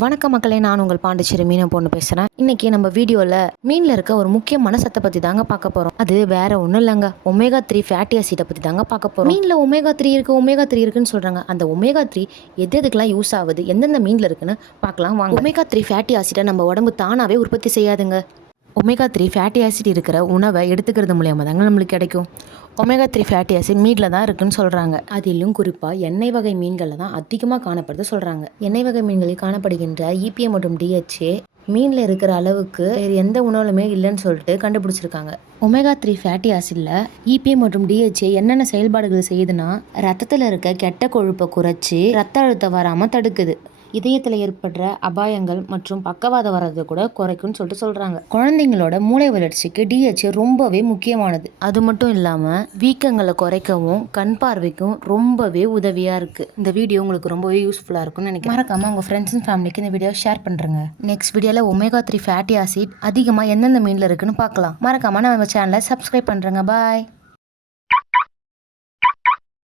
வணக்கம் மக்களே, நான் உங்கள் பாண்டிச்சேரி மீனை பொண்ணு பேசுகிறேன். இன்றைக்கி நம்ம வீடியோவில் மீனில் இருக்க ஒரு முக்கியமான சத்தை பற்றி தாங்க பார்க்க போகிறோம். அது வேறு ஒன்றும் இல்லைங்க, ஒமேகா 3 ஃபேட்டி ஆசிட்டை பற்றி தாங்க பார்க்க போகிறோம். மீனில் ஒமேகா 3 இருக்குது, ஒமேகா 3 இருக்குன்னு சொல்கிறாங்க. அந்த ஒமேகா 3 எதுக்கெல்லாம் யூஸ் ஆகுது, எந்தெந்த மீனில் இருக்குன்னு பார்க்கலாம் வாங்க. ஒமேகா 3 ஃபேட்டி ஆசிட்டை நம்ம உடம்பு தானாகவே உற்பத்தி செய்யாதுங்க. ஒமேகா 3 ஃபேட்டி ஆசிட் இருக்கிற உணவை எடுத்துக்கிறது மூலியமாக தாங்க நம்மளுக்கு கிடைக்கும். ஒமேகா 3 ஃபேட்டி ஆசிட் மீனில் தான் இருக்குன்னு சொல்கிறாங்க. அதிலும் குறிப்பாக எண்ணெய் வகை மீன்களில் தான் அதிகமாக காணப்படுது சொல்கிறாங்க. எண்ணெய் வகை மீன்களில் காணப்படுகின்ற EPA மற்றும் DHA மீனில் இருக்கிற அளவுக்கு வேறு எந்த உணவுலுமே இல்லைன்னு சொல்லிட்டு கண்டுபிடிச்சிருக்காங்க. ஒமேகா 3 ஃபேட்டி ஆசிடில் EPA மற்றும் DHA என்னென்ன செயல்பாடுகள் செய்யுதுன்னா, ரத்தத்தில் இருக்க கெட்ட கொழுப்பை குறைச்சி ரத்த அழுத்தம் வராமல் தடுக்குது. இதயத்தில் ஏற்படுற அபாயங்கள் மற்றும் பக்கவாதம் வர்றது கூட குறைக்கும்னு சொல்கிறாங்க. குழந்தைங்களோட மூளை வளர்ச்சிக்கு DHA ரொம்பவே முக்கியமானது. அது மட்டும் இல்லாமல் வீக்கங்களை குறைக்கவும் கண் பார்வைக்கும் ரொம்பவே உதவியாக இருக்குது. இந்த வீடியோ உங்களுக்கு ரொம்பவே யூஸ்ஃபுல்லாக இருக்கும்னு நினைக்கிறேன். மறக்காமல் உங்கள் ஃப்ரெண்ட்ஸ் அண்ட் ஃபேமிலிக்கு இந்த வீடியோ ஷேர் பண்ணுறேங்க. நெக்ஸ்ட் வீடியோவில் ஒமேகா 3 ஃபேட்டி ஆசிட் அதிகமாக எந்தெந்த மீனில் இருக்குன்னு பார்க்கலாம். மறக்காமல் நம்ம சேனலை சப்ஸ்கிரைப் பண்ணுறேங்க. பாய்.